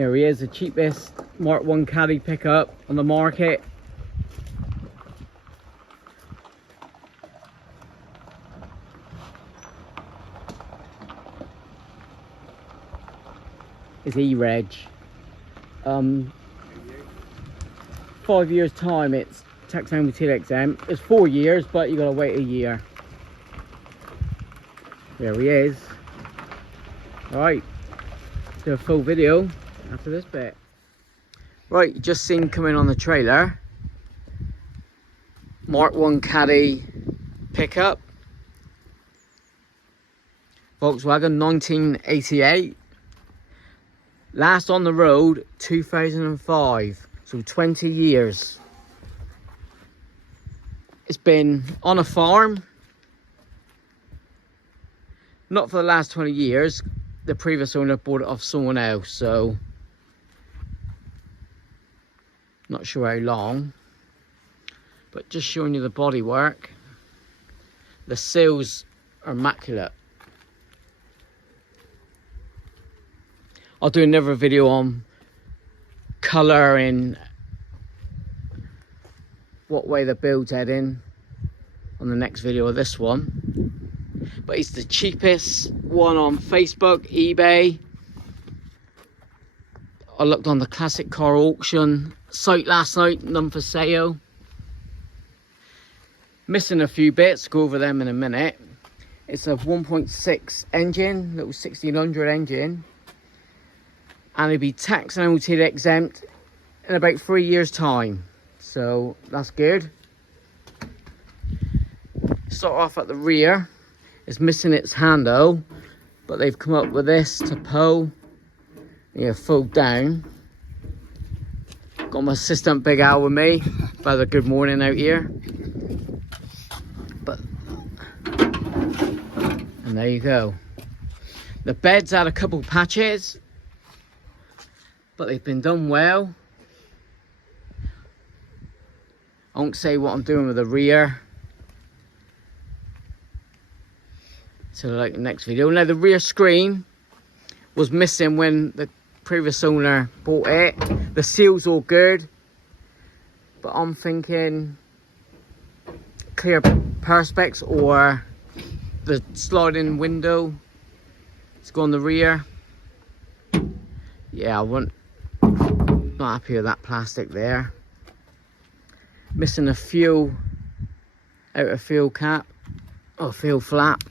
Here he is, the cheapest Mark 1 Caddy pickup on the market. It's E-Reg. 5 years time it's tax and MOT exempt. It's 4 years, but you gotta wait a year. There he is. Alright, do a full video after this bit. Right, just seen coming on the trailer. Mark 1 Caddy pickup. Volkswagen 1988. Last on the road 2005, so 20 years. It's been on a farm, not for the last 20 years. The previous owner bought it off someone else, so not sure how long, but just showing you the bodywork. The seals are immaculate. I'll do another video on colour and what way the build's heading on the next video of this one. But it's the cheapest one on Facebook, eBay. I looked on the classic car auction site last night, none for sale. Missing a few bits, go over them in a minute. It's a 1.6 engine, little 1600 engine. And it'll be tax and MOT exempt in about 3 years time, so that's good. Start off at the rear. It's missing its handle, but they've come up with this to pull. Yeah, fold down. Got my assistant Big Al with me. Father, good morning out here. And there you go. The bed's had a couple patches, but they've been done well. I won't say what I'm doing with the rear till like the next video. Now the rear screen was missing when the previous owner bought it. The seal's all good, but I'm thinking clear perspex or the sliding window to go on the rear. Yeah, not happy with that plastic there. Missing a fuel, outer fuel cap, or fuel flap.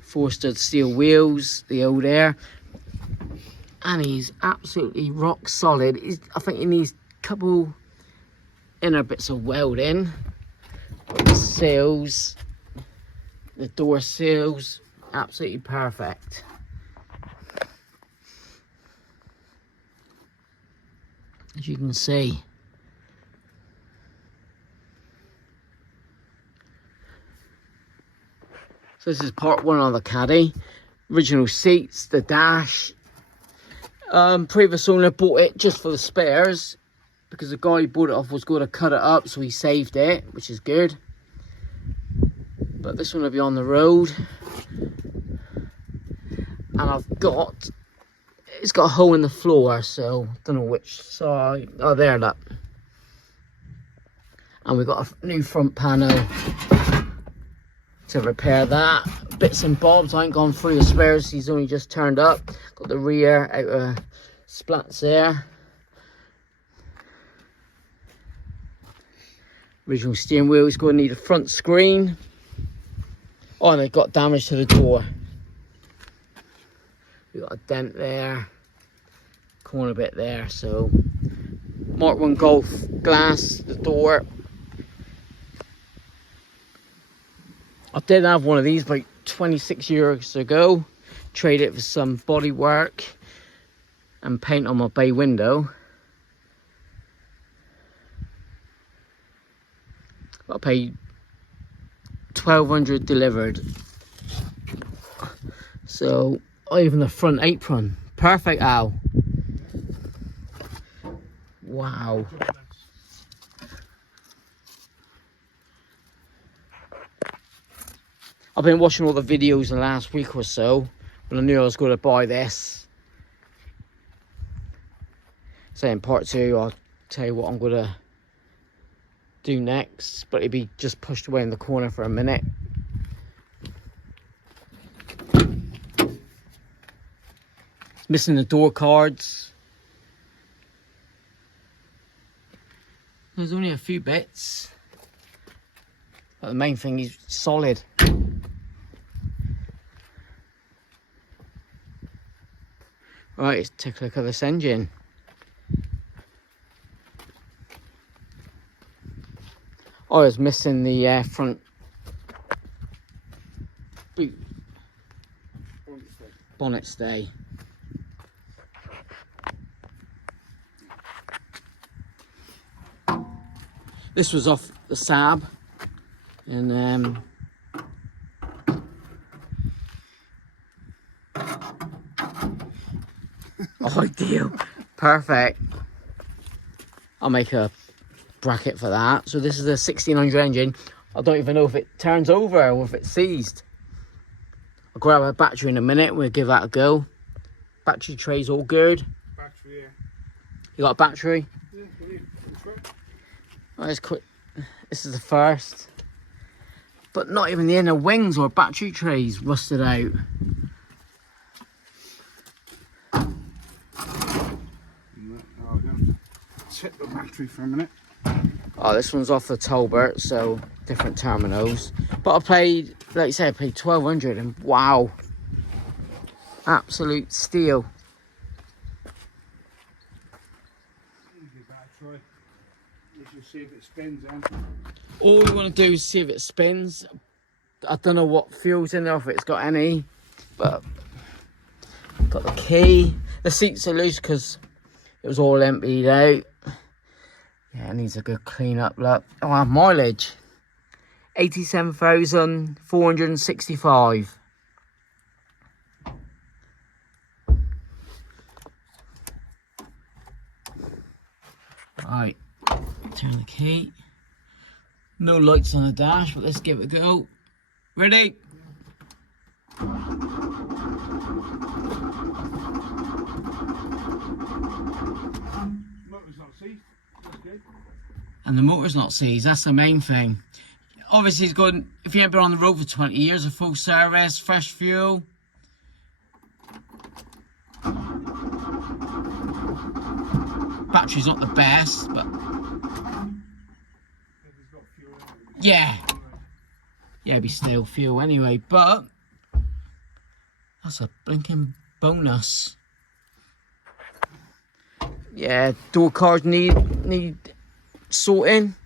Four-stud steel wheels, the old air. And he's absolutely rock solid. I think he needs a couple inner bits of welding. But the seals, the door seals, absolutely perfect. As you can see. So this is part one of the Caddy. Original seats, the dash. Previous owner bought it just for the spares, because the guy who bought it off was going to cut it up, so he saved it, which is good. But this one will be on the road. And it's got a hole in the floor, so don't know which side. Oh, there, look. And we've got a new front panel to repair that. Bits and bobs. I ain't gone through the spares, he's only just turned up. Got the rear outer splats there. Original steering wheel is going to need a front screen. Oh, and it got damage to the door. We got a dent there, corner bit there. So Mark 1 Golf glass, the door. I did have one of these about 26 years ago. Traded it for some body work and paint on my bay window. I paid $1,200 delivered. So, even the front apron, perfect, Al. Wow. I've been watching all the videos in the last week or so when I knew I was going to buy this. So in part 2, I'll tell you what I'm going to do next, but it'll be just pushed away in the corner for a minute. It's missing the door cards. There's only a few bits, but the main thing is solid. Right, let's take a look at this engine. Oh, it's missing the front boot bonnet stay. This was off the Saab, and ideal, perfect. I'll make a bracket for that. So this is a 1600 engine. I don't even know if it turns over or if it's seized. I'll grab a battery in a minute. We'll give that a go. Battery tray's all good. Battery, yeah. You got a battery? Yeah, brilliant. Right, let's quick. This is the first, but not even the inner wings or battery trays rusted out. Check the battery for a minute. Oh, this one's off the Tolbert, so different terminals. But I paid, like you said, I paid 1200, and wow, absolute steal. Give that a try. You should see if it spins then. All we want to do is see if it spins. I don't know what fuel's in there, if it's got any, but got the key. The seats are loose because it was all emptied out. Yeah, it needs a good clean up look. Oh, our mileage 87,465. Right, turn the key. No lights on the dash, but let's give it a go. Ready? Motor's not seized. That's good. And the motor's not seized, that's the main thing. Obviously, it's good if you haven't been on the road for 20 years, a full service, fresh fuel. Battery's not the best, but yeah, it'd be still fuel anyway, but that's a blinking bonus. Yeah, door cards need sorting,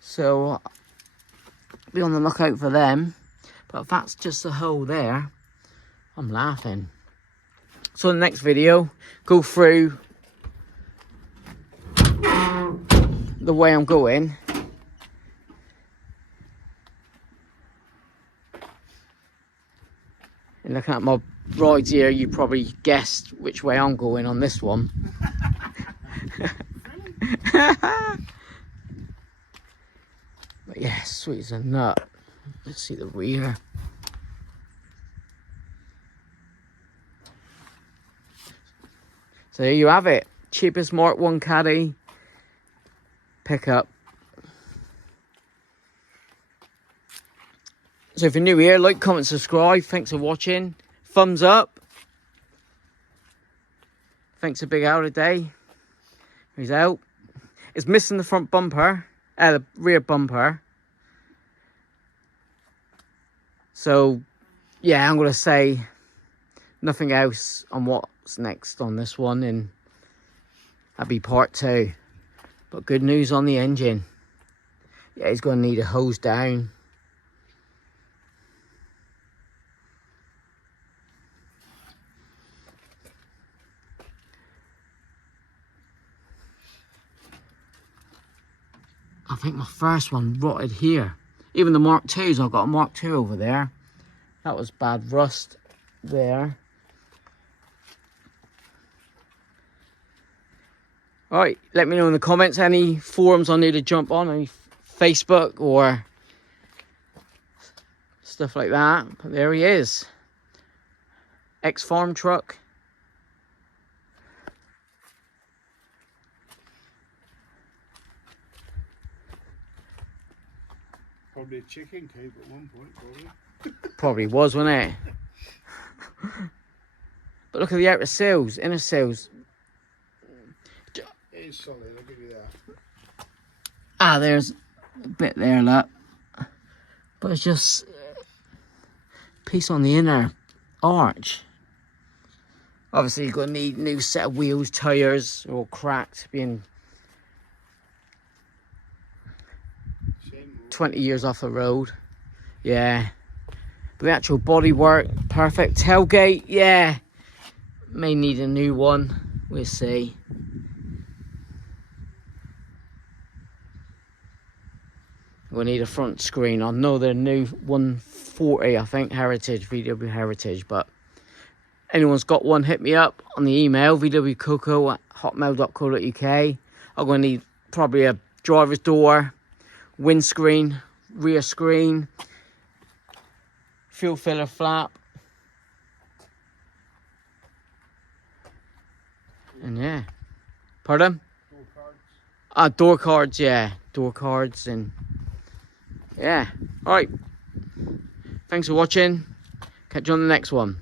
so be on the lookout for them. But if that's just a hole there, I'm laughing. So in the next video, go through the way I'm going. And looking at my rides here, you probably guessed which way I'm going on this one. But yeah, sweet as a nut. Let's see the rear. So there you have it. Cheapest Mark 1 Caddy pickup. So if you're new here, like, comment, subscribe. Thanks for watching. Thumbs up. Thanks a big out today. He's out. It's missing the front bumper, the rear bumper. So yeah, I'm gonna say nothing else on what's next on this one, and that'll be part 2. But good news on the engine. Yeah, he's gonna need a hose down. I think my first one rotted here. Even the Mark IIs, I've got a Mark II over there. That was bad rust there. Alright, let me know in the comments any forums I need to jump on, any Facebook or stuff like that. But there he is. Ex-farm truck. Probably a chicken coop at one point, probably. Probably was, wasn't it? But look at the outer seals, inner seals. It is solid, I'll give you that. Ah, there's a bit there, look. But it's just a piece on the inner arch. Obviously, you're going to need a new set of wheels, tyres, are all cracked, being 20 years off the road. Yeah. But the actual bodywork, perfect. Tailgate, yeah. May need a new one. We'll see. We'll need a front screen. I know they're new 140, I think, Heritage, VW Heritage. But anyone's got one, hit me up on the email, vwcoco@hotmail.co.uk. I'm going to need probably a driver's door, windscreen, rear screen, fuel filler flap, and yeah, pardon? Door cards. Door cards, yeah, door cards, and yeah. All right, thanks for watching. Catch you on the next one.